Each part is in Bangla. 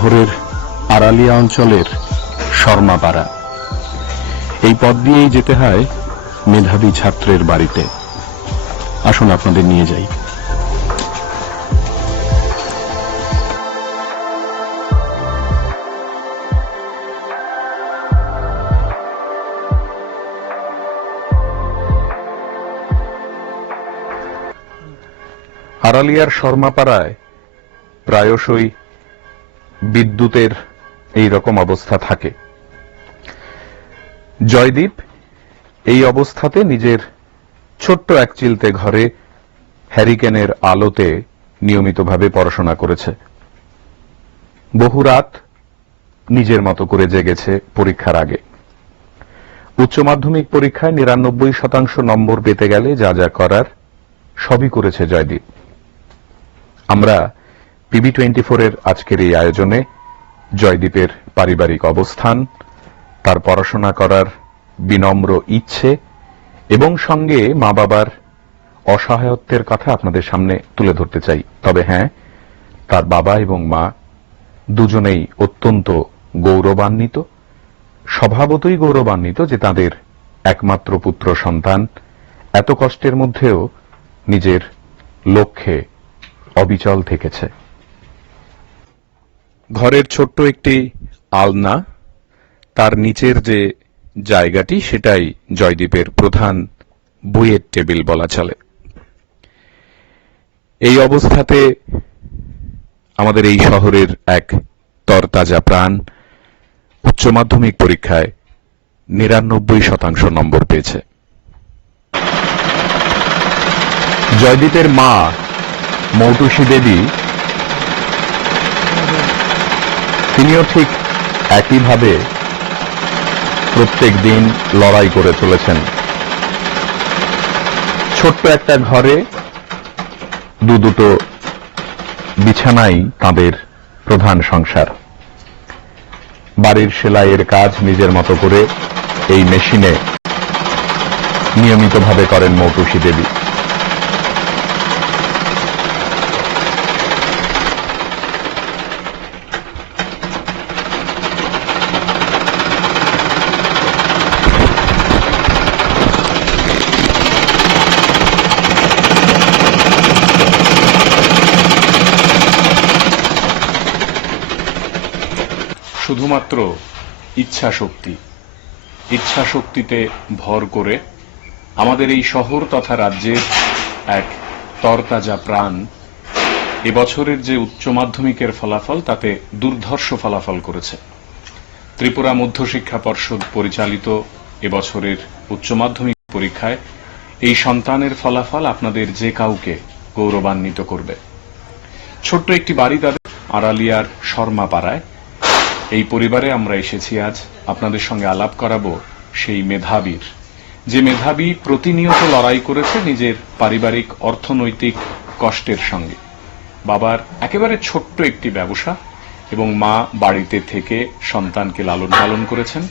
শহরের আড়ালিয়া অঞ্চলের শর্মাপাড়া। এই পথ দিয়েই যেতে হয় মেধাবী ছাত্রের বাড়িতে। আসুন আপনাদের নিয়ে যাই। আড়ালিয়ার শর্মাপাড়ায় প্রায়শই বিদ্যুতের এই রকম অবস্থা থাকে। জয়দীপ এই অবস্থাতে নিজের ছোট্ট এক চিলতে ঘরে হ্যারিকেনের আলোতে নিয়মিতভাবে পড়াশোনা করেছে। বহু রাত নিজের মতো করে জেগেছে পরীক্ষার আগে। উচ্চ মাধ্যমিক পরীক্ষায় নিরানব্বই শতাংশ নম্বর পেতে গেলে যা যা করার সবই করেছে জয়দীপ। আমরা পিবি টোয়েন্টি ফোরের আজকের এই আয়োজনে জয়দীপের পারিবারিক অবস্থান, তার পড়াশোনা করার বিনম্র ইচ্ছে এবং সঙ্গে মা বাবার অসহায়ত্বের কথা আপনাদের সামনে তুলে ধরতে চাই। তবে হ্যাঁ তার বাবা এবং মা দুজনেই অত্যন্ত গৌরবান্বিত, স্বভাবতই গৌরবান্বিত যে তাদের একমাত্র পুত্র সন্তান এত কষ্টের মধ্যেও নিজের লক্ষ্যে অবিচল থেকেছে। ঘরের ছোট্ট একটি আলনা, তার নিচের যে জায়গাটি, সেটাই জয়দীপের প্রধান বইয়ের টেবিল বলা চলে। এই অবস্থাতে আমাদের এই শহরের এক তরতাজা প্রাণ উচ্চ মাধ্যমিক পরীক্ষায় নিরানব্বই শতাংশ নম্বর পেয়েছে। জয়দীপের মা মৌটুসী দেবী তিনিও ঠিক একইভাবে প্রত্যেক দিন লড়াই করে চলেছেন। ছোট্ট একটা ঘরে দু দুটো বিছানাই তাদের প্রধান সংসার। বাড়ির সেলাইয়ের কাজ নিজের মতো করে এই মেশিনে নিয়মিতভাবে করেন মৌটুসী দেবী শুধুমাত্র ইচ্ছা শক্তি ইচ্ছা শক্তিতে ভর করে আমাদের এই শহর তথা রাজ্যের এক তরতাজা প্রাণ এবছরের যে উচ্চ মাধ্যমিকের ফলাফল, তাতে দুর্ধর্ষ ফলাফল করেছে। ত্রিপুরা মধ্যশিক্ষা পর্ষদ পরিচালিত এবছরের উচ্চ মাধ্যমিক পরীক্ষায় এই সন্তানের ফলাফল আপনাদের যে কাউকে গৌরবান্বিত করবে। ছোট্ট একটি বাড়ি তাদের আড়ালিয়ার শর্মা পাড়ায় এই পরিবারে আমরা এসেছি আজ। আপনাদের সঙ্গে আলাপ করাবো সেই মেধাবীর। যে মেধাবী প্রতিনিয়ত লড়াই করেছে নিজের পারিবারিক, অর্থনৈতিক কষ্টের সঙ্গে। বাবার একেবারে ছোট্ট একটি ব্যবসা এবং মা বাড়িতে থেকে সন্তানকে লালন পালন করেছেন।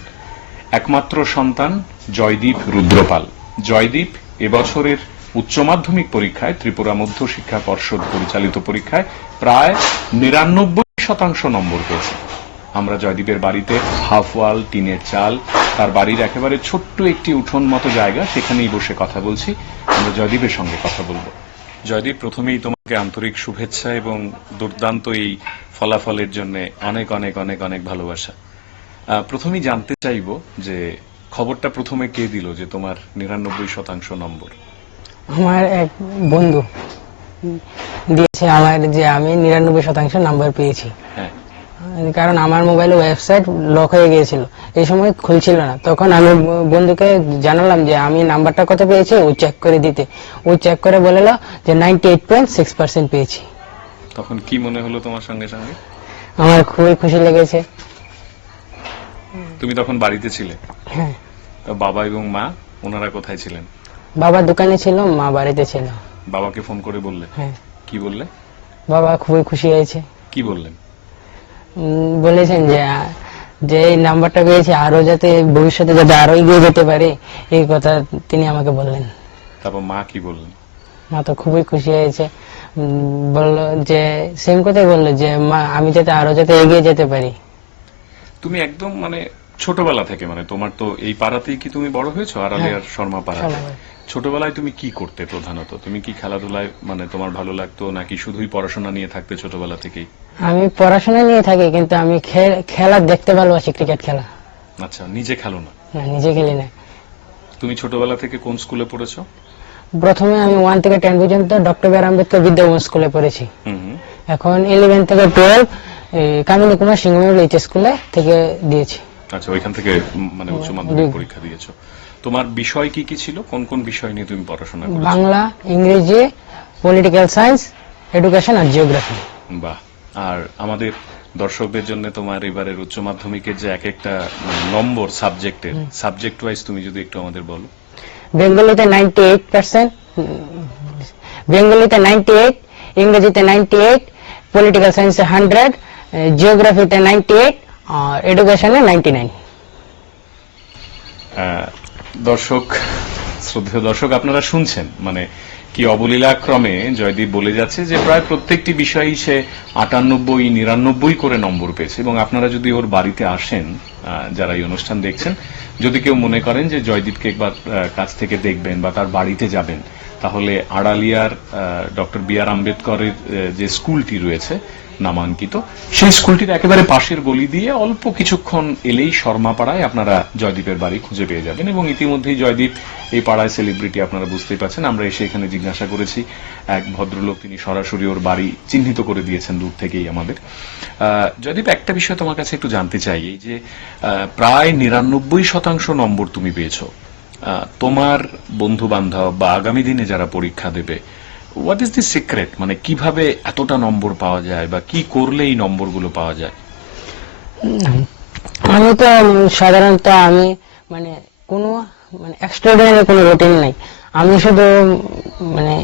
একমাত্র সন্তান জয়দীপ রুদ্রপাল। জয়দীপ এবছরের উচ্চ মাধ্যমিক পরীক্ষায়, ত্রিপুরা মধ্য শিক্ষা পর্ষদ পরিচালিত পরীক্ষায় প্রায় নিরানব্বই শতাংশ নম্বর পেয়েছে। আমরা জয়দীপের বাড়িতে হাফ ওয়াল টিনের চাল তার বাড়ির একেবারে ছোট্ট একটি উঠোন মতো জায়গা সেখানেই বসে কথা বলছি। আমরা জয়দীপের সঙ্গে কথা বলব। জয়দীপ প্রথমেই তোমাকে আন্তরিক শুভেচ্ছা এবং দুর্দান্ত এই ফলাফলের জন্য অনেক অনেক অনেক অনেক ভালোবাসা। প্রথমেই জানতে চাইব যে খবরটা প্রথমে কে দিল যে তোমার নিরানব্বই শতাংশ নম্বর? আমার এক বন্ধু দিয়েছে আমার যে আমি নিরানব্বই শতাংশ নাম্বার পেয়েছি। হ্যাঁ। কারণ আমার মোবাইলে ওয়েবসাইট লক হয়ে গিয়েছিল। এই সময় খুলছিল না। তখন আমি বন্ধুকে জানালাম যে আমি নাম্বারটা কত পেয়েছি? ও চেক করে দিতে। ও চেক করে বলল যে ninety eight point six percent পেয়েছি। তখন কি মনে হলো তোমার সঙ্গে সঙ্গে আমার খুবই খুশি লেগেছে। তুমি তখন বাড়িতে ছিলে? হ্যাঁ। তো বাবা এবং মা ওনারা কোথায় ছিলেন? বাবা দোকানে ছিল মা বাড়িতে ছিল। বাবাকে ফোন করে বললে? হ্যাঁ। কি বললে? বাবা খুবই খুশি হয়েছে। কি বললেন? বলেছেন যে যে এই নাম্বারটা পেয়েছি আরও যাতে ভবিষ্যতে যাতে আরও এগিয়ে যেতে পারে এই কথা তিনি আমাকে বললেন। তারপর মা কি বললেন? মা তো খুবই খুশি হয়েছে। বলল যে সেম কথাই বলল যে মা আমি যাতে আরও যাতে এগিয়ে যেতে পারি। তুমি একদম মানে ছোটবেলা থেকে মানে তোমার তো এই পাড়াতেই কি তুমি বড় হয়েছো? আড়ালিয়ার শর্মা পাড়াতে। শর্মা ছোটবেলায় তুমি কি করতে প্রধানত? তুমি কি খেলাধুলায় মানে তোমার ভালো লাগতো নাকি শুধুই পড়াশোনা নিয়ে থাকতে ছোটবেলা থেকেই? আমি পড়াশোনা নিয়ে থাকি কিন্তু আমি খেলা দেখতে ভালোবাসি ক্রিকেট খেলা। আচ্ছা নিজে খেলো না? না নিজে খেলি না। তুমি ছোটবেলা থেকে কোন স্কুলে পড়েছো? প্রথমে আমি ওয়ান থেকে টেন পর্যন্ত doctor B R Ambedkar Vidyabhavan স্কুলে পড়েছি। এখন ইলেভেন থেকে টুয়েলভ কামিনী কুমার সিংহ এইচ স্কুলে থেকে দিয়েছি। আচ্ছা ওইখান থেকে মানে উচ্চ মাধ্যমিক পরীক্ষা দিয়েছ। তোমার বিষয় কি কি ছিল? কোন কোন বিষয় নিয়ে তুমি পড়াশোনা করেছ? বাংলা ইংরেজি পলিটিক্যাল সায়েন্স এডুকেশন আর জিওগ্রাফি বাহ আর আমাদের দর্শকদের জন্য তোমার এবারের উচ্চ মাধ্যমিকের যে এক একটা নম্বর সাবজেক্টের সাবজেক্ট ওয়াইজ তুমি যদি একটু আমাদের বলো। বেঙ্গলিতে নাইনটি এইট পার্সেন্ট বেঙ্গলিতে নাইনটি এইট ইংরেজিতে নাইনটি এইট পলিটিক্যাল সায়েন্সে হান্ড্রেড জিওগ্রাফিতে নাইনটি এইট আর এডুকেশনে নাইনটি নাইন আহ, দর্শক শ্রদ্ধেয় দর্শক আপনারা শুনছেন মানে কি অবলীলাক্রমে জয়দীপ বলে যাচ্ছে যে প্রায় প্রত্যেকটি বিষয়ই সে আটানব্বই, নিরানব্বই করে নম্বর পেয়েছে। এবং আপনারা যদি ওর বাড়িতে আসেন যারা এই অনুষ্ঠান দেখছেন, যদি কেউ মনে করেন যে জয়দীপকে একবার কাছ থেকে দেখবেন বা তার বাড়িতে যাবেন, তাহলে আড়ালিয়ার ডক্টর বি আর আম্বেদকরের যে স্কুলটি রয়েছে নামাঙ্কিত। সেই স্কুলটির একেবারে পাশের গলি দিয়ে অল্প কিছুক্ষণ এলেই শর্মাপাড়ায় আপনারা জয়দীপের বাড়ি খুঁজে পেয়ে যাবেন এবং ইতিমধ্যেই জয়দীপ এই পাড়ায় সেলিব্রিটি আপনারা বুঝতেই পারছেন আমরা এসে এখানে জিজ্ঞাসা করেছি, এক ভদ্রলোক তিনি সরাসরি ওর বাড়ি চিহ্নিত করে দিয়েছেন দূর থেকেই আমাদের। জয়দীপ, একটা বিষয় তোমার কাছে একটু জানতে চাই, এই যে প্রায় নিরানব্বই শতাংশ নম্বর তুমি পেয়েছ। তোমার বন্ধু বান্ধব বা আগামী দিনে যারা পরীক্ষা দেবে হোয়াট ইজ দি সিক্রেট মানে কীভাবে এতটা নম্বর পাওয়া যায় বা কি করলে এই নম্বরগুলো পাওয়া যায়? আমি তো সাধারণত আমি মানে কোনো মানে এক্সট্রাঅর্ডিনারি কোনো রুটিন নাই। আমি শুধু মানে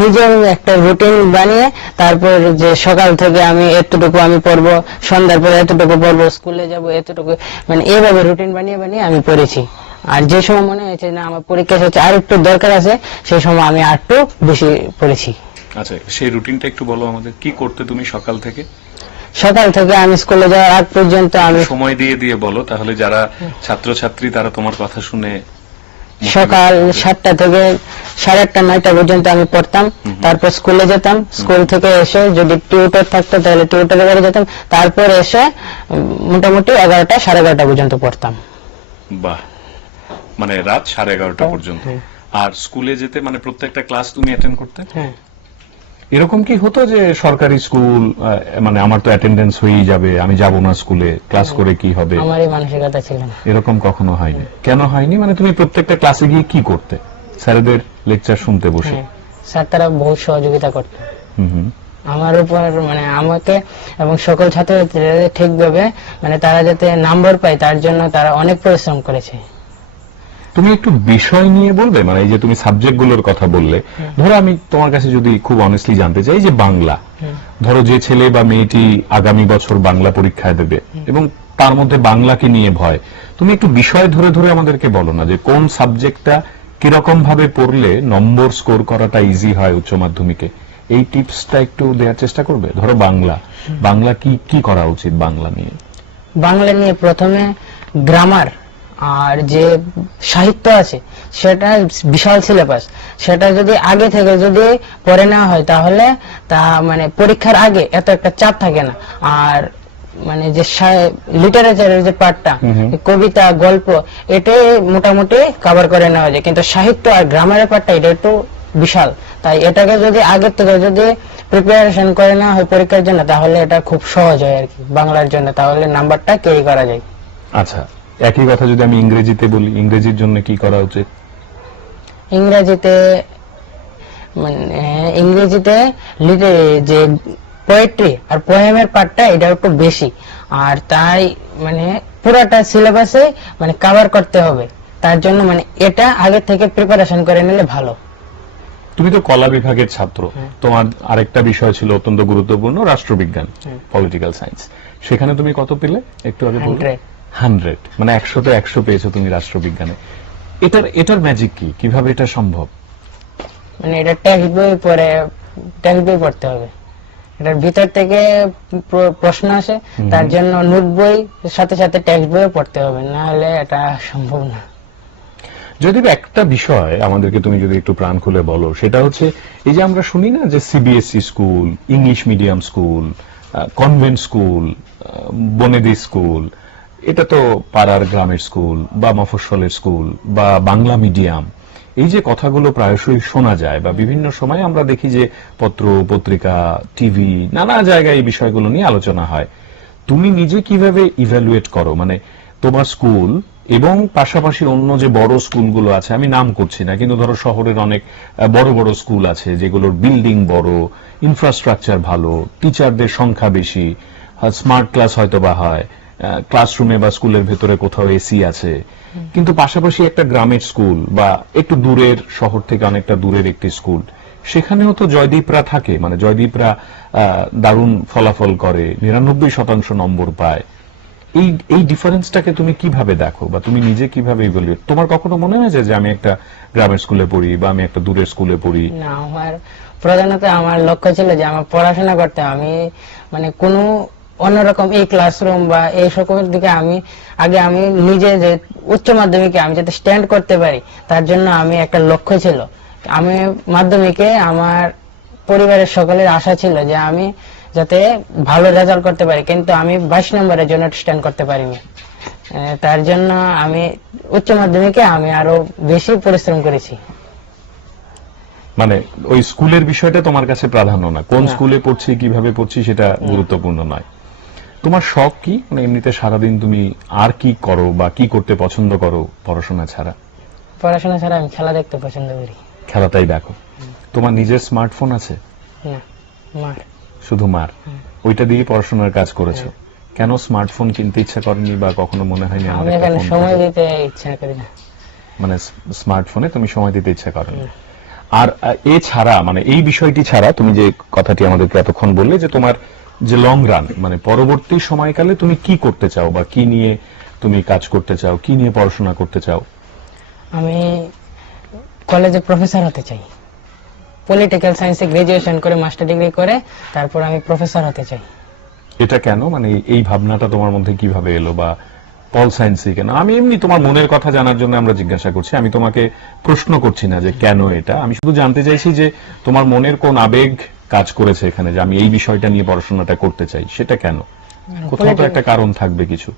নিজের একটা রুটিন বানিয়ে তারপর যে সকাল থেকে আমি এতটুকু আমি পড়ব, সন্ধ্যার পরে এতটুকু পড়ব, স্কুলে যাব, এতটুকু মানে এইভাবে রুটিন বানিয়ে বানিয়ে আমি পড়েছি। আর যে সময় মনে হয়েছে না আমার পরীক্ষা হচ্ছে আর একটু দরকার আছে সেই সময় আমি আর একটু বেশি পড়েছি। আচ্ছা সেই রুটিনটা একটু বলো আমাদের। কি করতে তুমি সকাল থেকে? সকাল থেকে আমি স্কুলে যাওয়ার আগ পর্যন্ত আমি সময় দিয়ে দিয়ে বলো তাহলে যারা ছাত্রছাত্রী তারা তোমার কথা শুনে সকাল সাতটা থেকে সাড়ে আটটা নয়টা পর্যন্ত আমি পড়তাম তারপর স্কুলে যেতাম স্কুল থেকে এসে যদি টিউটর থাকতো তাহলে টিউটরে বাড়ি যেতাম তারপর এসে মোটামুটি এগারোটা সাড়ে এগারোটা পর্যন্ত পড়তাম। বাহ মানে রাত সাড়ে এগারোটা পর্যন্ত। আর স্কুলে যেতে মানে প্রত্যেকটা ক্লাস তুমি অ্যাটেন্ড করতে? হ্যাঁ। এরকম কি হতো যে সরকারি স্কুল মানে আমার তো অ্যাটেন্ডেন্স হয়েই যাবে আমি যাব না স্কুলে ক্লাস করে কি হবে? আমার এই মানসিকতা ছিল না। এরকম কখনো হয়নি? কেন হয়নি? মানে তুমি প্রত্যেকটা ক্লাসে গিয়ে কি করতে? স্যারদের লেকচার শুনতে বসে। হ্যাঁ। স্যার তারা বহুত সহযোগিতা করতো। হুম হুম। আমার উপর মানে আমাকে এবং সকল ছাত্রছাত্রীরা ঠিকভাবে মানে তারা যাতে নাম্বার পায় তার জন্য তারা অনেক পরিশ্রম করেছে। তুমি একটু বিষয় নিয়ে বলবে? মানে এই যে তুমি সাবজেক্টগুলোর কথা বললে। ধরো আমি তোমার কাছে যদি খুব অনেস্টলি জানতে চাই যে বাংলা। ধরো যে ছেলে বা মেয়েটি আগামী বছর বাংলা পরীক্ষায় দেবে এবং তার মধ্যে বাংলাকে নিয়ে ভয়। তুমি একটু বিষয় ধরে ধরে আমাদেরকে বলো না যে কোন সাবজেক্টটা কীরকম ভাবে পড়লে নম্বর স্কোর করাটা ইজি হয় উচ্চ মাধ্যমিকে? এই টিপসটা একটু দেওয়ার চেষ্টা করবে? ধরো বাংলা। বাংলা কি কি করা উচিত বাংলা নিয়ে? বাংলা নিয়ে প্রথমে গ্রামার আর যে সাহিত্য আছে সেটা বিশাল সিলেবাস সেটা যদি আগে থেকে যদি পড়ে নেওয়া হয় তাহলে তা মানে পরীক্ষার আগে এত একটা চাপ থাকে না। আর মানে যে লিটারেচারের যে পার্টটা কবিতা গল্প এটাই মোটামুটি কভার করে নেওয়া যায়। কিন্তু সাহিত্য আর গ্রামারের পার্টটা এটা একটু বিশাল। তাই এটাকে যদি আগের থেকে যদি প্রিপারেশন করে নেওয়া হয় পরীক্ষার জন্য তাহলে এটা খুব সহজ হয় আর কি বাংলার জন্য। তাহলে নাম্বারটা ক্যারি করা যায়। আচ্ছা। একই কথা যদি আমি ইংরেজিতে বলি ইংরেজির জন্য কি করা উচিত? ইংরেজিতে মানে ইংরেজিতে যে পোয়েট্রি আর পোয়েমের পার্টটা এটা একটু বেশি। আর তাই মানে পুরোটা সিলেবাসে মানে কভার করতে হবে। তার জন্য মানে এটা আগে থেকে প্রিপারেশন করে নিলে ভালো। তুমি তো কলা বিভাগের ছাত্র। তোমার আরেকটা বিষয় ছিল অত্যন্ত গুরুত্বপূর্ণ রাষ্ট্রবিজ্ঞান পলিটিক্যাল সায়েন্স সেখানে তুমি কত পেলে? একটু আগে বললে 100 হান্ড্রেড মানে একশোতে একশো পেয়েছ তুমি রাষ্ট্রবিজ্ঞানে। এটার এটার ম্যাজিক কি? কীভাবে এটা সম্ভব? মানে এটা টেক্সট বই পড়ে টেক্সট বই পড়তে হবে। এটার ভিতর থেকে প্রশ্ন আসে তার জন্য নোট বই সাথে সাথে টেক্সট বইও পড়তে হবে না হলে এটা সম্ভব না। যদি একটা বিষয় আমাদেরকে তুমি যদি একটু প্রাণ খুলে বলো সেটা হচ্ছে এই যে আমরা শুনি না যে CBSE school English medium school convent school বনেদি school এটা তো পাড়ার গ্রামের স্কুল, বা মফস্বলের স্কুল, বা বাংলা মিডিয়াম, এই যে কথাগুলো প্রায়শই শোনা যায়, বা বিভিন্ন সময় আমরা দেখি যে পত্র, পত্রিকা, টিভি, নানা জায়গায় এই বিষয়গুলো নিয়ে আলোচনা হয়। তুমি নিজে কীভাবে ইভ্যালুয়েট করো? মানে তোমার স্কুল এবং পাশাপাশি অন্য যে বড় স্কুলগুলো আছে, আমি নাম করছি না, কিন্তু ধরো শহরের অনেক বড় বড় স্কুল আছে, যেগুলোর বিল্ডিং বড় ইনফ্রাস্ট্রাকচার ভালো টিচারদের সংখ্যা বেশি স্মার্ট ক্লাস হয়তো বা হয় ক্লাসরুমে বা স্কুলের ভেতরে কোথাও এসি আছে। কিন্তু পাশাপাশি একটা গ্রামের স্কুল বা একটু দূরের শহর থেকে অনেকটা দূরের একটি স্কুল সেখানেও তো জয়দীপরা থাকে। মানে জয়দীপরা দারুণ ফলাফল করে, নিরানব্বই শতাংশ নম্বর পায়। এই এই ডিফারেন্সটাকে তুমি কীভাবে দেখো বা তুমি নিজে কীভাবে ইভ্যালুয়েট তোমার কখনো মনে হয়েছে যে আমি একটা গ্রামের স্কুলে পড়ি বা আমি একটা দূরের স্কুলে পড়ি? না, আমার প্রধানত আমার লক্ষ্য ছিল যে আমার পড়াশোনা করতে আমি মানে কোনো অন্যরকম এই ক্লাসরুম বা এই সকলের দিকে আমি আগে আমি নিজে যে উচ্চ মাধ্যমিকে আমি যাতে স্ট্যান্ড করতে পারি তার জন্য আমি একটা লক্ষ্য ছিল। আমি মাধ্যমিকে আমার পরিবারের সকলের আশা ছিল যে আমি যাতে ভালো রেজাল্ট করতে পারি কিন্তু আমি বাইশ নম্বরের জন্য স্ট্যান্ড করতে পারিনি। তার জন্য আমি উচ্চ মাধ্যমিকে আমি আরও বেশি পরিশ্রম করেছি। মানে ওই স্কুলের বিষয়টা তোমার কাছে প্রাধান্য না। কোন স্কুলে পড়ছি কীভাবে পড়ছি সেটা গুরুত্বপূর্ণ নয়। তোমার শখ কি? মানে এমনিতে সারাদিন তুমি আর কি করো বা কি করতে পছন্দ করো পড়াশোনা ছাড়া? পড়াশোনা ছাড়া আমি খেলা দেখতে পছন্দ করি। খেলাটাই দেখো। তোমার নিজের স্মার্টফোন আছে? না মার। শুধু মার? ওইটা দিয়ে পড়াশোনার কাজ করেছ? কেন স্মার্টফোন কিনতে ইচ্ছা করেনি বা কখনো মনে হয়নি আমার আমি একটা সময় দিতে ইচ্ছা করি না। মানে স্মার্টফোনে তুমি সময় দিতে ইচ্ছা করো না। আর আহ, এছাড়া মানে এই বিষয়টি ছাড়া তুমি যে কথাটি আমাদেরকে এতক্ষণ বললে যে তোমার যে লং রান মানে পরবর্তী সময়কালে তুমি কি করতে চাও বা কি নিয়ে তুমি কাজ করতে চাও কি নিয়ে পড়াশোনা করতে চাও? আমি কলেজে প্রফেসর হতে চাই। পলিটিক্যাল সায়েন্সে গ্রাজুয়েশন করে মাস্টার ডিগ্রি করে তারপর আমি প্রফেসর হতে চাই। এটা কেন? মানে এই ভাবনাটা তোমার মধ্যে কীভাবে এলো বা পল সায়েন্সে কেন? আমি এমনি তোমার মনের কথা জানার জন্য আমরা জিজ্ঞাসা করছি। আমি তোমাকে প্রশ্ন করছি না যে কেন এটা। আমি শুধু জানতে চাইছি যে তোমার মনের কোন আবেগ কাজ করেছে এখানে যে আমি এই বিষয়টা নিয়ে পড়াশোনাটা করতে চাই সেটা কেন? কোথাও তো একটা কারণ থাকবে কিছু।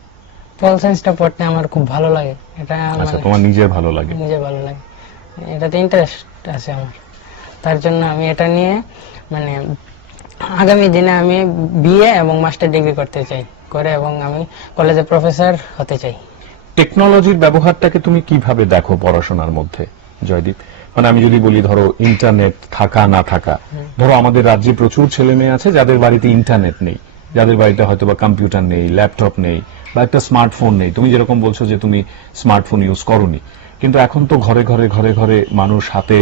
পল সায়েন্সটা পড়তে আমার খুব ভালো লাগে। এটা আচ্ছা মানে তোমার নিজের ভালো লাগে। নিজে ভালো লাগে। এটাতে ইন্টারেস্ট আছে আমার। তার জন্য আমি এটা নিয়ে মানে আগামী দিনে আমি বিএ এবং মাস্টার ডিগ্রি করতে চাই। করে এবং আমি কলেজে প্রফেসর হতে চাই। টেকনোলজির ব্যবহারটাকে তুমি কীভাবে দেখো পড়াশোনার মধ্যে জয়দীপ? মানে আমি যদি বলি ধরো ইন্টারনেট থাকা না থাকা। ধরো আমাদের রাজ্যে প্রচুর ছেলে মেয়ে আছে যাদের বাড়িতে ইন্টারনেট নেই। যাদের বাড়িতে হয়তো বা কম্পিউটার নেই ল্যাপটপ নেই বা একটা স্মার্টফোন নেই। তুমি যেরকম বলছো যে তুমি স্মার্টফোন ইউজ করনি। কিন্তু এখন তো ঘরে ঘরে ঘরে ঘরে মানুষ হাতে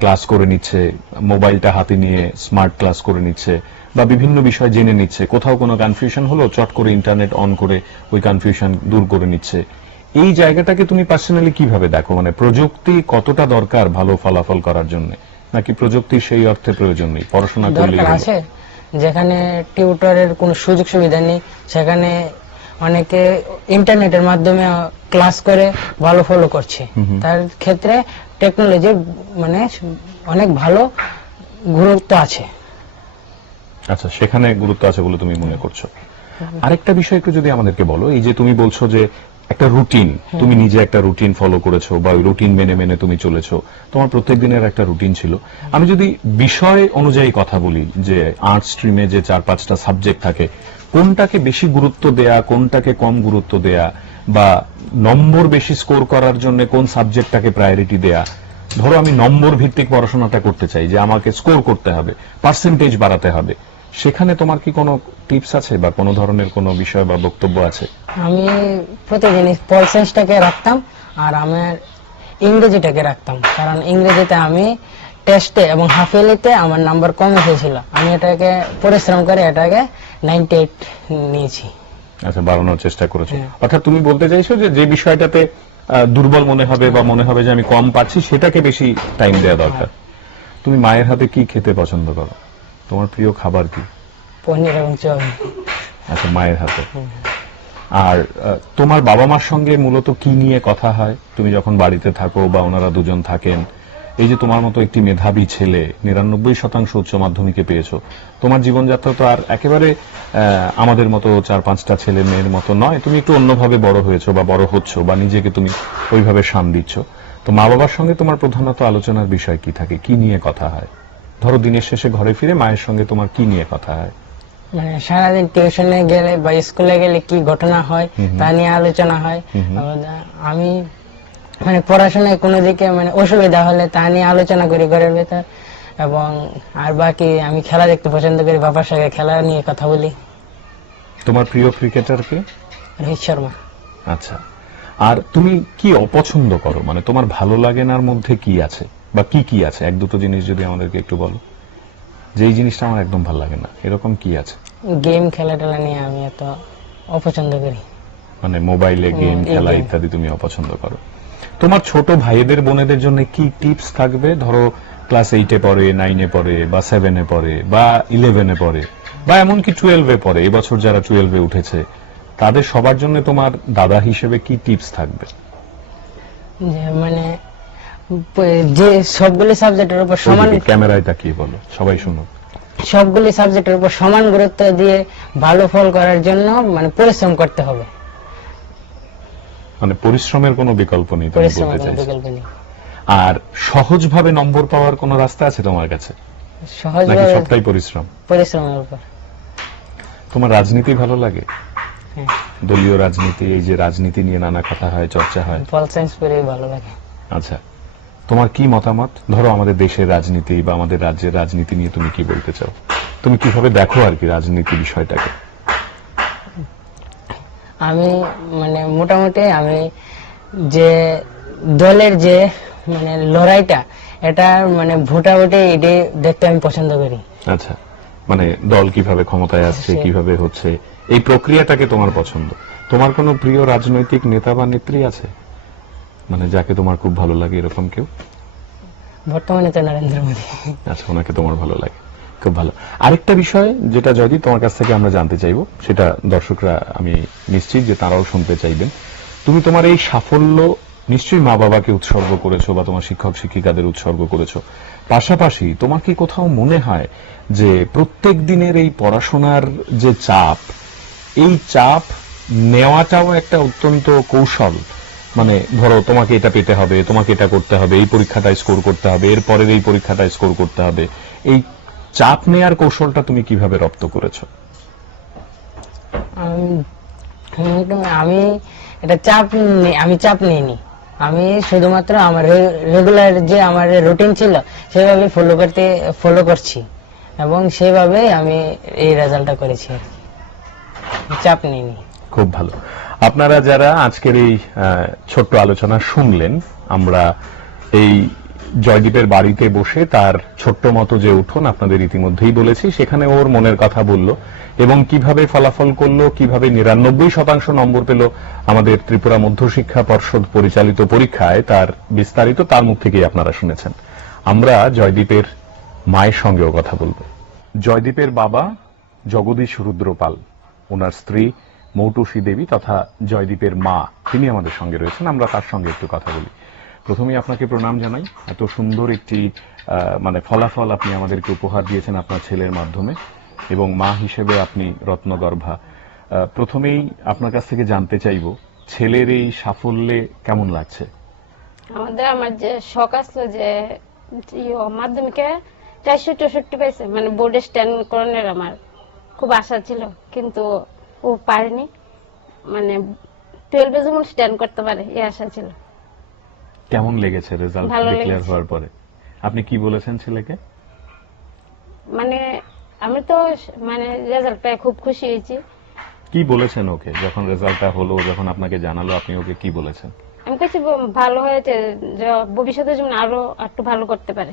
ক্লাস করে নিচ্ছে মোবাইলটা হাতে নিয়ে স্মার্ট ক্লাস করে নিচ্ছে বা বিভিন্ন বিষয় জেনে নিচ্ছে। কোথাও কোনো কনফিউশন হলো চট করে ইন্টারনেট অন করে ওই কনফিউশন দূর করে নিচ্ছে। এই জায়গাটাকে তুমি পার্সোনালি কীভাবে দেখো? মানে প্রযুক্তি কতটা দরকার ভালো ফলাফল করার জন্য? নাকি প্রযুক্তির সেই অর্থে প্রয়োজন নেই? পড়াশোনা হলো? আছে। যেখানে টিউটরের কোনো সুযোগ সুবিধা নেই সেখানে অনেকে ইন্টারনেটের মাধ্যমে ক্লাস করে ভালো ফলো করছে। তার ক্ষেত্রে টেকনোলজি মানে অনেক ভালো গুরুত্ব আছে। আচ্ছা সেখানে গুরুত্ব আছে বলে তুমি মনে করছ। আরেকটা বিষয় একটু যদি আমাদেরকে বলো এই যে তুমি বলছো যে একটা রুটিন তুমি নিজে একটা রুটিন ফলো করেছ বা ওই রুটিন মেনে মেনে তুমি চলেছো। তোমার প্রত্যেক দিনের একটা রুটিন ছিল। আমি যদি বিষয় অনুযায়ী কথা বলি যে আর্ট স্ট্রিমে যে চার পাঁচটা সাবজেক্ট থাকে কোনটাকে বেশি গুরুত্ব দেয়া কোনটাকে কম গুরুত্ব দেয়া বা নম্বর বেশি স্কোর করার জন্য কোন সাবজেক্টটাকে প্রায়োরিটি দেয়া ধরো আমি নম্বর ভিত্তিক পড়াশোনাটা করতে চাই যে আমাকে স্কোর করতে হবে পার্সেন্টেজ বাড়াতে হবে। সেখানে তোমার কি কোনো টিপস আছে বা কোনো ধরনের কোনো বিষয় বা বক্তব্য আছে? আমি প্রতিদিন পল সায়েন্সটাকে রাখতাম আর আমার ইংরেজিটাকে রাখতাম। কারণ ইংরেজিতে আমি টেস্টে এবং হাফেলিতে আমার নাম্বার কম এসেছিল। আমি এটাকে পরিশ্রম করে এটাকে নাইনটি এইট নিয়েছি। আচ্ছা বাড়ানোর চেষ্টা করেছ। হ্যাঁ। অর্থাৎ তুমি বলতে চাইছো যে যে বিষয়টাতে দুর্বল মনে হবে বা মনে হবে যে আমি কম পাচ্ছি সেটাকে বেশি টাইম দেওয়া দরকার। তুমি মায়ের হাতে কি খেতে পছন্দ করো? তোমার প্রিয় খাবার কি? পনির এবং চাউমিন। আচ্ছা মায়ের হাতে। আর তোমার বাবা মার সঙ্গে মূলত কি নিয়ে কথা হয়? তুমি যখন বাড়িতে থাকো বা ওনারা দুজন থাকেন এই যে তোমার মতো একটি মেধাবী ছেলে নিরানব্বই শতাংশ উচ্চ মাধ্যমিকে পেয়েছ তোমার জীবনযাত্রা তো আর একেবারে আমাদের মতো চার পাঁচটা ছেলে মেয়ের মতো নয়। তুমি একটু অন্যভাবে বড় হয়েছো বা বড় হচ্ছ বা নিজেকে তুমি ওইভাবে সান দিচ্ছ। তো মা বাবার সঙ্গে তোমার প্রধানত আলোচনার বিষয় কি থাকে? কি নিয়ে কথা হয়? ধরো দিনের শেষে ঘরে ফিরে মায়ের সঙ্গে তোমার কি নিয়ে কথা হয়? মানে সারাদিন টিউশনে গেলে বা স্কুলে গেলে কি ঘটনা হয় তা নিয়ে আলোচনা হয়। আমি মানে পড়াশোনায় কোনো দিকে মানে অসুবিধা হলে তা নিয়ে আলোচনা করি ঘরের ভেতর। এবং আর বাকি আমি খেলা দেখতে পছন্দ করি বাবার সঙ্গে খেলা নিয়ে কথা বলি। তোমার প্রিয় ক্রিকেটার কে? রোহিত শর্মা। আচ্ছা। আর তুমি কি অপছন্দ করো? মানে তোমার ভালো লাগে নার মধ্যে কি আছে? বা কি কি আছে? এক দুটো জিনিস যদি আমাদেরকে একটু বলো। যে জিনিসটা আমার একদম ভালো লাগে না এরকম কি আছে? গেম খেলা টেলা নিয়ে আমি এত অপছন্দ করি। মানে মোবাইলে গেম খেলা ইত্যাদি তুমি অপছন্দ করো। তোমার ছোট ভাইদের বোনেদের জন্য কি টিপস থাকবে? ধরো ক্লাস এইটে পড়ে নাইনে পড়ে বা সেভেনে পড়ে বা ইলেভেনে পড়ে বা এমনকি টুয়েলভে পড়ে এবছর যারা টুয়েলভে উঠেছে তাদের সবার জন্য তোমার দাদা হিসেবে কি টিপস থাকবে? যে মানে যে সবগুলি সাবজেক্টের উপর সমান ক্যামেরায় তাকিয়ে বলো? সবাই সবগুলি সাবজেক্টের উপর সমান গুরুত্ব দিয়ে ভালো ফল করার জন্য মানে পরিশ্রম করতে হবে। মানে পরিশ্রমের কোনো বিকল্প নেই তুমি বলতে চাইছো। আর সহজভাবে নম্বর পাওয়ার কোনো রাস্তা আছে তোমার কাছে? নাকি সবটাই পরিশ্রম? পরিশ্রমের উপর। তোমার রাজনীতি ভালো লাগে? হ্যাঁ। দলীয় রাজনীতি এই যে রাজনীতি নিয়ে নানা কথা হয় চর্চা হয়। পল সায়েন্স পড়েই ভালো লাগে। আচ্ছা। তোমার কি মতামত? ধরো আমাদের দেশের রাজনীতি বা আমাদের রাজ্যের রাজনীতি নিয়ে তুমি কি বলতে চাও? তুমি কীভাবে দেখো আর কি রাজনীতি বিষয়টাকে? আমি মানে মোটামুটি আমি যে দলের যে মানে লড়াইটা এটা মানে ভোটাভুটি এটি দেখতে আমি পছন্দ করি। আচ্ছা মানে দল কীভাবে ক্ষমতায় আসছে কীভাবে হচ্ছে এই প্রক্রিয়াটাকে তোমার পছন্দ। তোমার কোনো প্রিয় রাজনৈতিক নেতা বা নেত্রী আছে? মানে যাকে তোমার খুব ভালো লাগে এরকম কেউ? বর্তমানে তো নরেন্দ্র মোদী। আচ্ছা ওনাকে তোমার ভালো লাগে। খুব ভালো। আরেকটা বিষয় যেটা জয়দীপ তোমার কাছ থেকে আমরা জানতে চাইব সেটা দর্শকরা আমি নিশ্চিত যে তারাও শুনতে চাইবেন। তুমি তোমার এই সাফল্য নিশ্চয়ই মা বাবাকে উৎসর্গ করেছ বা তোমার শিক্ষক শিক্ষিকাদের উৎসর্গ করেছ। পাশাপাশি তোমার কি কোথাও মনে হয় যে প্রত্যেক দিনের এই পড়াশোনার যে চাপ এই চাপ নেওয়াটাও একটা অত্যন্ত কৌশল মানে ধরো তোমাকে এটা পেতে হবে তোমাকে এটা করতে হবে এই পরীক্ষাটা স্কোর করতে হবে এর পরের এই পরীক্ষাটা স্কোর করতে হবে। এই চাপ নেয়ার কৌশলটা তুমি কীভাবে রপ্ত করেছ? আমি এটা চাপ আমি চাপ নিইনি। আমি শুধুমাত্র আমার রেগুলার যে আমার রুটিন ছিল সেভাবে ফলো করতে ফলো করছি। এবং সেভাবে আমি এই রেজাল্টটা করেছি চাপ নিইনি। খুব ভালো। আপনারা যারা আজকের এই ছোট্ট আলোচনা শুনলেন, আমরা এই জয়দীপের বাড়িতে বসে তার ছোট্ট মতো যে উঠোন আপনাদের ইতিমধ্যেই বলেছি, সেখানে ওর মনের কথা বলল এবং কীভাবে ফলাফল করল, কীভাবে নিরানব্বই শতাংশ নম্বর পেল আমাদের ত্রিপুরা মধ্যশিক্ষা পর্ষদ পরিচালিত পরীক্ষায় তার বিস্তারিত, তার মুখ থেকেই আপনারা শুনেছেন। আমরা জয়দীপের মায়ের সঙ্গেও কথা বলব। জয়দীপের বাবা জগদীশ রুদ্রপাল, ওনার স্ত্রী মৌটুসী দেবী তথা জয়দীপের মা, তিনি আমাদের সঙ্গে রয়েছেন। আমরা তার সঙ্গে একটু কথা বলি। প্রথমেই আপনাকে প্রণাম জানাই। এত সুন্দর একটি মানে ফলাফল আপনি আমাদেরকে উপহার দিয়েছেন আপনার ছেলের মাধ্যমে এবং মা হিসেবে আপনি রত্নগর্ভা। প্রথমেই আপনার কাছ থেকে জানতে চাইব, ছেলের এই সাফল্যে কেমন লাগছে? আমাদের, আমার যে শখ আসলো যে, ইয়ো, মাধ্যমিকে চারশো চৌষট্টি পাইছে মানে বোর্ডে স্ট্যান্ড করানোর আমার খুব আশা ছিল। কিন্তু ও পারেনি। মানে টুয়েলভে যেমন স্ট্যান্ড করতে পারে এই আশা ছিল। কেমন লেগেছে রেজাল্ট ডিক্লেয়ার হওয়ার পরে? আপনি কি বলেছেন ছেলেকে? মানে আমি তো মানে রেজাল্ট পেয়ে খুব খুশি হয়েছি। কি বলেছেন ওকে? যখন রেজাল্টটা হলো যখন আপনাকে জানালো আপনি ওকে কি বলেছেন? আমি কাছে ভালো হয়েছে যে ভবিষ্যতে যেমন আরও একটু ভালো করতে পারে।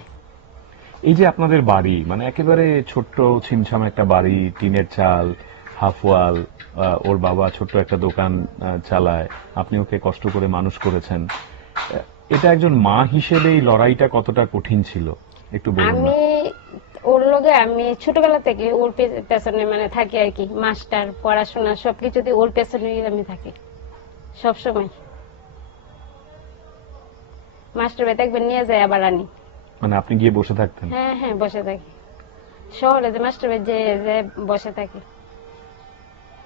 এই যে আপনাদের বাড়ি মানে একেবারে ছোট্ট ছিমছাম একটা বাড়ি টিনের চাল হাফ ওয়াল আহ, ওর বাবা ছোট্ট একটা দোকান চালায়। আপনি ওকে কষ্ট করে মানুষ করেছেন। এটা একজন মা হিসেবে এই লড়াইটা কতটা কঠিন ছিল? একটু বলুন আমি ওর লগে আমি ছোটবেলা থেকে ওর পেছনে মানে থাকি আর কি মাস্টার পড়াশোনা সবকিছুতে ওর পেছনে আমি থাকি সব সময় মাস্টার ভাই একবার নিয়ে যায় আবার আনি। মানে আপনি গিয়ে বসে থাকতেন? হ্যাঁ হ্যাঁ বসে থাকি। শহরে যে মাস্টার ভাই যে বসে থাকি।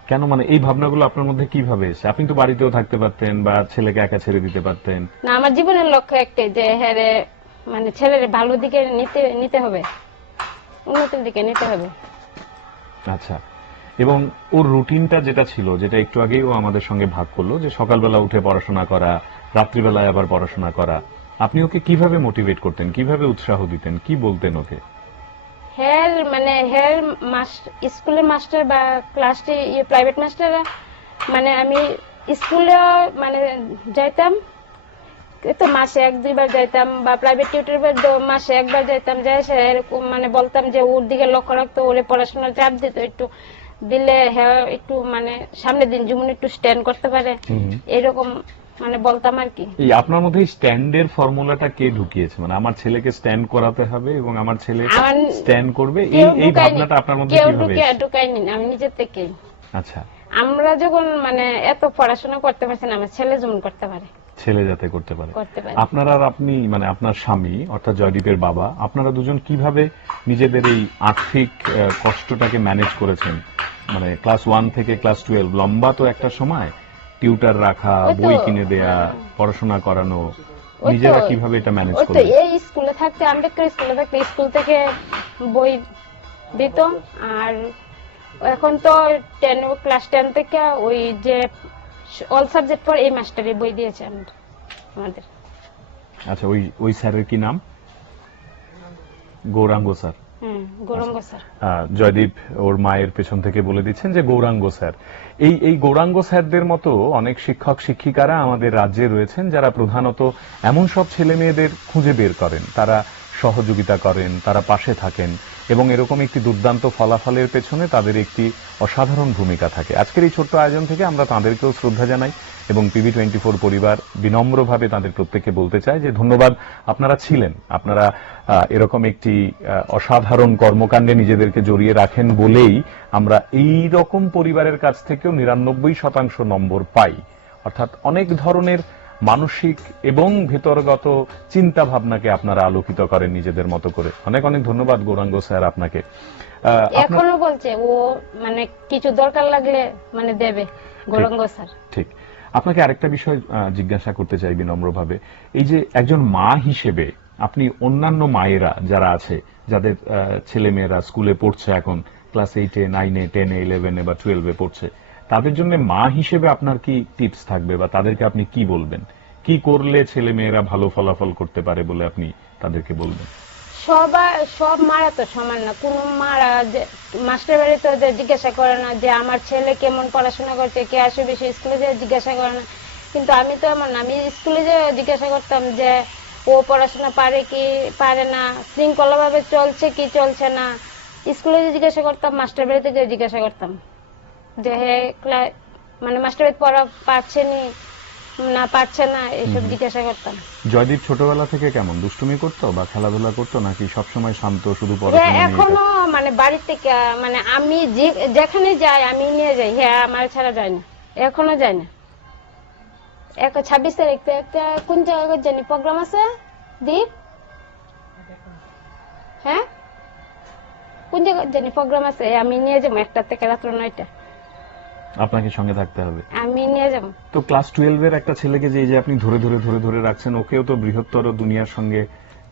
কেন মানে এই ভাবনাগুলো আপনার মধ্যে কীভাবে এসে আপনি তো বাড়িতেও থাকতে পারতেন বা ছেলেকে একা ছেড়ে দিতে পারতেন। না আমার জীবনের লক্ষ্য একটাই যে হ্যাঁ মানে ছেলের ভালো দিকে নিতে নিতে হবে। উন্নতির দিকে নিতে হবে। আচ্ছা। এবং ওর রুটিনটা যেটা ছিল যেটা একটু আগেই ও আমাদের সঙ্গে ভাগ করল যে সকালবেলা উঠে পড়াশোনা করা রাত্রিবেলায় আবার পড়াশোনা করা। আপনি ওকে কীভাবে মোটিভেট করতেন? কীভাবে উৎসাহ দিতেন? কি বলতেন ওকে? হের মানে হের স্কুলের মাস্টার বা ক্লাস প্রাইভেট মাস্টাররা মানে আমি স্কুলেও মানে যাইতাম, তো মাসে এক, দুইবার যাইতাম বা প্রাইভেট টিউটর মাসে একবার যাইতাম যাই এরকম মানে বলতাম যে ওর দিকে লক্ষ্য রাখতো ওরে পড়াশোনা চাপ দিত একটু। দিলে হ্যাঁ একটু মানে সামনের দিন যেমন একটু স্ট্যান্ড করতে পারে। এরকম মানে বলতাম আর কি। এই আপনার মধ্যে স্ট্যান্ডের ফর্মুলাটা কে ঢুকিয়েছে? মানে আমার ছেলেকে স্ট্যান্ড করাতে হবে এবং আমার ছেলে স্ট্যান্ড করবে? এই এই ভাবনাটা আপনার মধ্যে কীভাবে ঢুকে? ঢুকায়নি আমি নিজে থেকে আচ্ছা। আমরা যখন মানে এত পড়াশোনা করতে পারছি না আমার ছেলে যেমন করতে পারে। ছেলে যাতে করতে পারে। আপনারা আর আপনি মানে আপনার স্বামী অর্থাৎ জয়দীপের বাবা আপনারা দুজন কীভাবে নিজেদের এই আর্থিক কষ্টটাকে ম্যানেজ করেছেন? মানে ক্লাস ওয়ান থেকে ক্লাস টুয়েলভ লম্বা তো একটা সময় টিউটার রাখা বই কিনে দেয়া হ্যাঁ। পড়াশোনা করানো নিজেরা কীভাবে এটা ম্যানেজ করবেন এই স্কুলে থাকতে আম্বেদকর স্কুলে থাকতে স্কুল থেকে বই দিত আর এখন তো টেন ক্লাস টেন থেকে ওই যে অল সাবজেক্ট পর এই মাস্টারই বই দিয়েছে আমাদের আচ্ছা ওই ওই স্যারের কি নাম? গৌরাঙ্গ স্যার। স্যার। জয়দীপ ওর মায়ের পেছন থেকে বলে দিচ্ছেন যে গৌরাঙ্গ স্যার। এই এই গৌরাঙ্গ স্যারদের মতো অনেক শিক্ষক শিক্ষিকারা আমাদের রাজ্যে রয়েছেন যারা প্রধানত এমন সব ছেলে মেয়েদের খুঁজে বের করেন। তারা সহযোগিতা করেন, তারা পাশে থাকেন এবং এরকম একটি দুর্দান্ত ফলাফলের পেছনে তাদের একটি অসাধারণ ভূমিকা থাকে। আজকের এই ছোট্ট আয়োজন থেকে আমরা তাঁদেরকেও শ্রদ্ধা জানাই এবং টিভি টোয়েন্টি ফোর পরিবার বিনম্রভাবে তাদের প্রত্যেককে বলতে চায় যে ধন্যবাদ, আপনারা ছিলেন, আপনারা এরকম একটি অসাধারণ কর্মকাণ্ডে নিজেদেরকে জড়িয়ে রাখেন বলেই আমরা এই রকম পরিবারের কাছ থেকেও নিরানব্বই শতাংশ নম্বর পাই। অর্থাৎ অনেক ধরনের মানসিক এবং ভেতরগত চিন্তা ভাবনাকে আপনারা আলোকিত করেন নিজেদের মতো করে। অনেক অনেক ধন্যবাদ গৌরাঙ্গ স্যার আপনাকে। এখনও বলছে ও মানে কিছু দরকার লাগলে মানে দেবে গৌরঙ্গ স্যার। ঠিক। আপনাকে আরেকটা বিষয় জিজ্ঞাসা করতে চাই বিনম্রভাবে। এই যে একজন মা হিসেবে আপনি অন্যান্য মায়েরা যারা আছে যাদের ছেলে মেয়েরা স্কুলে পড়ছে এখন ক্লাস এইটে নাইনে টেনে ইলেভেনে বা টুয়েলভে পড়ছে তাদের জন্য মা হিসেবে আপনার কি টিপস থাকবে বা তাদেরকে আপনি কি বলবেন? কি করলে ছেলে মেয়েরা ভালো ফলাফল করতে পারে বলে আপনি তাদেরকে বলবেন? সবার সব মারা তো সমান না। কোন মারা মাস্টার বাড়ি তো যে জিজ্ঞাসা করে না যে আমার ছেলে কেমন পড়াশোনা করছে, কে আসে বেশি স্কুলে যে জিজ্ঞাসা করে না। কিন্তু আমি তো এমন না, আমি স্কুলে যে জিজ্ঞাসা করতাম যে, ও পড়াশোনা পারে কি পারে না শৃঙ্খলা ভাবে চলছে কি চলছে না। স্কুলে যে জিজ্ঞাসা করতাম, মাস্টার বাড়িতে যে জিজ্ঞাসা করতাম। যে হে মানে মাস্টার পড়া পারছে নি না পারছে না এইসব জিজ্ঞাসা করতাম। জয়দীপ ছোটবেলা থেকে কেমন? দুষ্টুমি করতো বা খেলাধুলা করতো নাকি সবসময় শান্ত শুধু হ্যাঁ পড়াশোনা নিয়ে এখনও মানে বাড়ি থেকে মানে আমি যেখানে যাই আমি নিয়ে যাই। হ্যাঁ আমার ছাড়া যায় না। এখনও যায় না। এক ছাব্বিশ তারিখ তো একটা কোন জায়গায় জানি প্রোগ্রাম আছে? দীপ? হ্যাঁ? কোন জায়গায় জানি প্রোগ্রাম আছে? আমি নিয়ে যাব একটা থেকে রাত্র নয়টা। আপনাকে সঙ্গে থাকতে হবে। আমি নিয়ে যাব। তো ক্লাস টুয়েলভের একটা ছেলেকে যে এই যে আপনি ধরে ধরে ধরে ধরে রাখছেন ওকেও তো বৃহত্তর দুনিয়ার সঙ্গে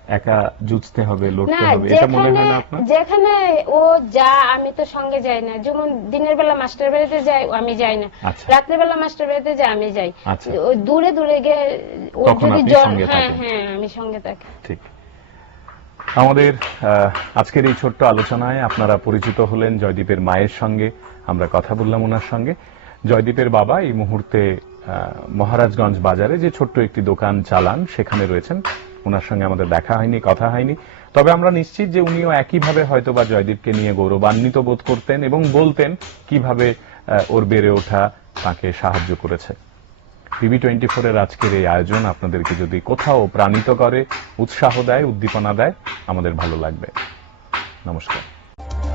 একা জুঝতে হবে লড়তে হবে। এটা মনে যেখানে হয় না আপনার? যেখানে ও যা আমি তো সঙ্গে যাই না। যেমন দিনের বেলা মাস্টার বাড়িতে যাই আমি যাই না। আচ্ছা। রাত্রে বেলা মাস্টার বাড়িতে যাই আমি যাই। আচ্ছা। দূরে দূরে গিয়ে ও যদি সঙ্গে হ্যাঁ হ্যাঁ আমি সঙ্গে থাকি। ঠিক। আমাদের আজকের এই ছোট্ট আলোচনায় আপনারা পরিচিত হলেন জয়দীপের মায়ের সঙ্গে, আমরা কথা বললাম ওনার সঙ্গে। জয়দীপের বাবা এই মুহূর্তে মহারাজগঞ্জ বাজারে যে ছোট্ট একটি দোকান চালান, সেখানে রয়েছেন। ওনার সঙ্গে আমাদের দেখা হয়নি, কথা হয়নি। তবে আমরা নিশ্চিত যে উনিও একইভাবে হয়তো বা জয়দীপকে নিয়ে গৌরবান্বিত বোধ করতেন এবং বলতেন কীভাবে ওর বেড়ে ওঠা তাকে সাহায্য করেছে। টিভি টোয়েন্টি ফোরের আজকের এই আয়োজন আপনাদেরকে যদি কোথাও প্রাণিত করে, উৎসাহ দেয়, উদ্দীপনা দেয়, আমাদের ভালো লাগবে। নমস্কার।